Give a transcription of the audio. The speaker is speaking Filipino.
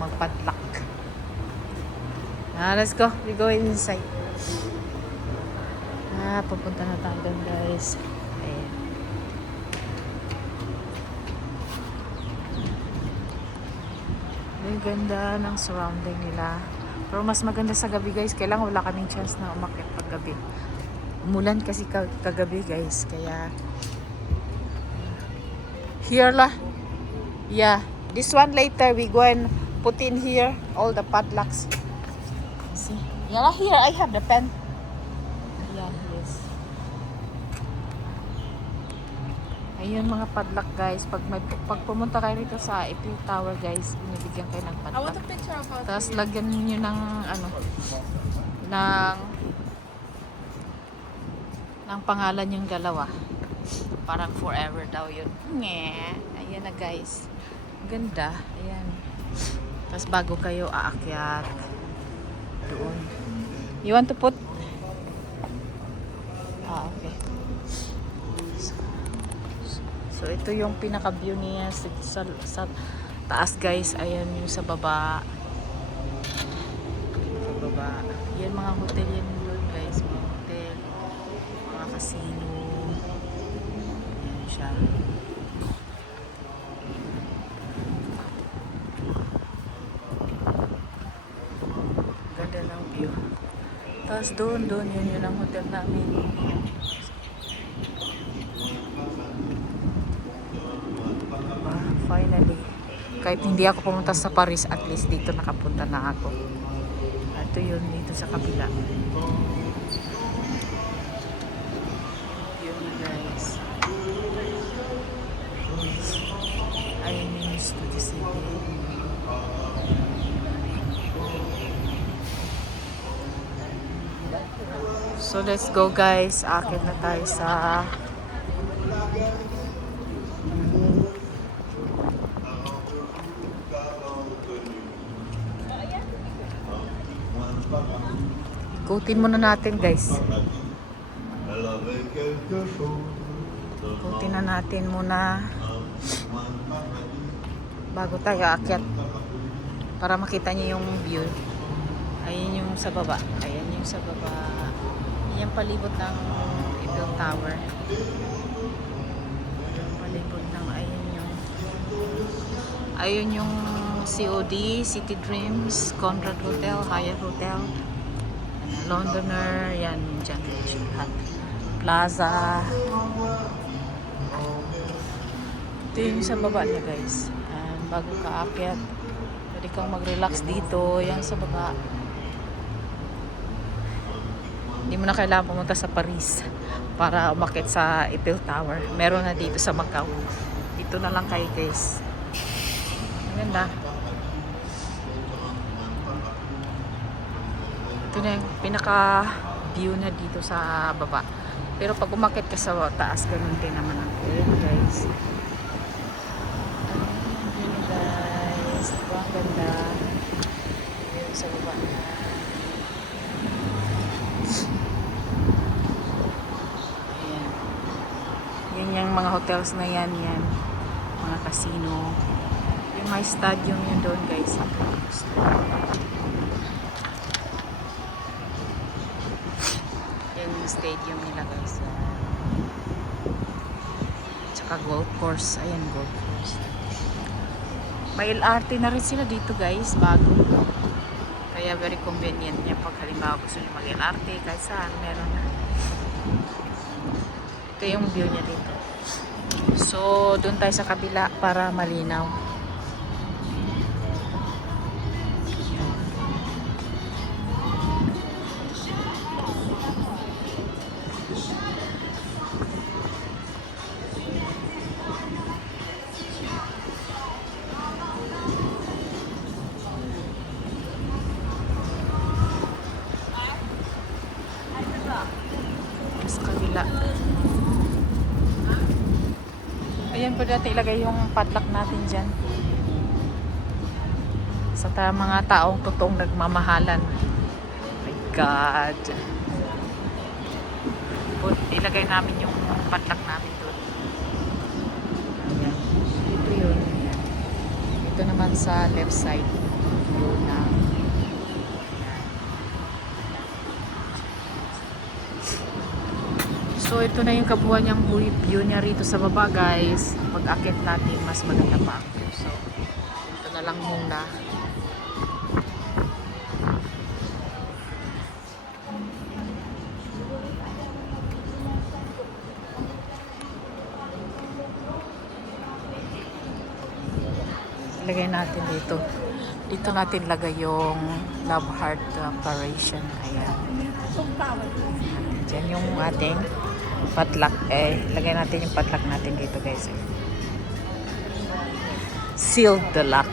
magpadlock. Let's go. We go inside. Pupunta na tayo doon, guys. Ayan. Ang ganda ng surrounding nila. Pero mas maganda sa gabi, guys. Kailangan wala kaming chance na umakyat pag gabi. Umulan kasi kagabi, guys. Kaya here lah. Yeah. This one later we go and put in here all the padlocks. See? Yeah, here I have the pen. Ayan, yes. Ayun mga padlock, guys. Pag pumunta kayo rito sa Eiffel Tower, guys, binibigyan kayo ng padlock. I want a picture of us. Tapos lagyan niyo ng ng pangalan yung dalawa. Parang forever daw yun. Ayan na, guys. Ganda. Ayan. Tapos bago kayo aakyat doon. You want to put? Okay. So ito yung pinaka-view niya sa taas, guys. Ayan yung sa baba. Sa baba. Yan mga hotel yan doon, guys. Mga hotel. Mga casino. Ayan siya. Ganda ng view. Tapos doon, yun ang hotel namin. Finally, kahit hindi ako pumunta sa Paris, at least dito nakapunta na ako. Ito yun, dito sa kabila. Yun na, guys. Ayun yung Studio City. So let's go, guys. Akit na tayo sa ikutin muna natin, guys. Ikutin na natin muna bago tayo aakyat para makita niyo yung view. Ayun yung sa baba. Ayan yung sa baba. Yan yung palibot ng Eiffel Tower. Palibot ng ayun yung COD, City Dreams, Conrad Hotel, Hyatt Hotel, Londoner, yan dyan. Plaza. Ito yung sa baba niya, guys. And bago ka aakyat, pwede kang mag-relax dito. Yan sa baba. Hindi mo na kailangan pumunta sa Paris para umakyat sa Eiffel Tower. Meron na dito sa Macau. Dito na lang kayo, guys. Maganda. Ito na yung pinaka-view na dito sa baba. Pero pag umakyat ka sa taas, ganun din naman ang view, guys. Ayan, guys. Diba ang ganda? Ayan sa baba na. Yan yung mga hotels na yan, mga casino. Yung may stadium yun doon, guys. Yan yung stadium nila, guys. Tsaka golf course. Ayan, golf course. May LRT na rin sila dito, guys, bago. Kaya very convenient niya pag halimbawa gusto nyo mag-LRT kahit saan, meron na. Ito yung view niya dito. So, doon tayo sa kabila para malinaw. Sa kabila. Ayan po dati ilagay yung padlock natin dyan. Sa mga taong totoong nagmamahalan. Oh my God. Ilagay namin yung padlock namin doon. Ayan. Ito yun. Ito naman sa left side. view ng so ito na yung kabuuan niyang view niya rito sa baba guys. Pag akit natin mas maganda pa ang view. So ito na lang muna. Lagay natin dito. Dito natin lagay yung Love Heart Paration. Ayan. Diyan yung ating padlock. Lagay natin yung padlock natin dito guys. Sealed the lock.